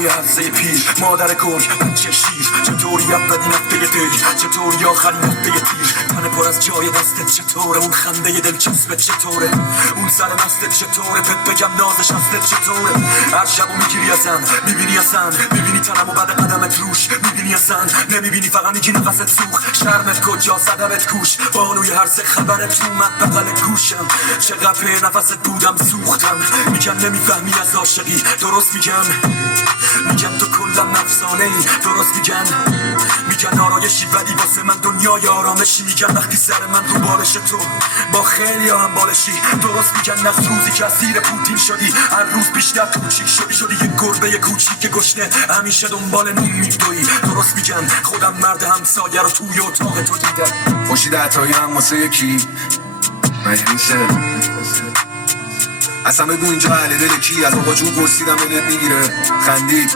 روی حفظه پیر مادر گرگ بچه شیر چطوری اولین هفته دی چطوری آخرین هفته تیر تن پر از جای دستت چطوره اون خنده دلچسبت چطوره اون سر مستت چطوره بهت بگم نازش هستت چطوره هر شبو میگیری ازم میبینی اصلا میبینی تنمو بعد قدمت روش میبینی اصلا نمیبینی فقط میگی نفست سوخ شرمت کجا صدمت کوش بانوی هر سه خبرت اومد بغل گوشم چقدر به نفست بودم سوختم میگم نمیفهمی از عاشقی درست میگم تو کلم نفسانه ای درست میگن آرایشی ولی واسه من دنیای آرامشی میگن وقتی سر من رو بالش تو با خیلی هم بالشی درست میگن از روزی که اسیر پوتین شدی هر روز بیشتر کوچیک شدی یه گربه کوچیک گشنه همیشه دنبال نون میدوی درست میگن خودم مرد همسایه رو توی اتاق تو دیدم خوشی دهتایی هم واسه یکی مجبوشه اصلا بگو اینجا اهل دل کی از آقا جون پرسیدم دلت میگیره خندید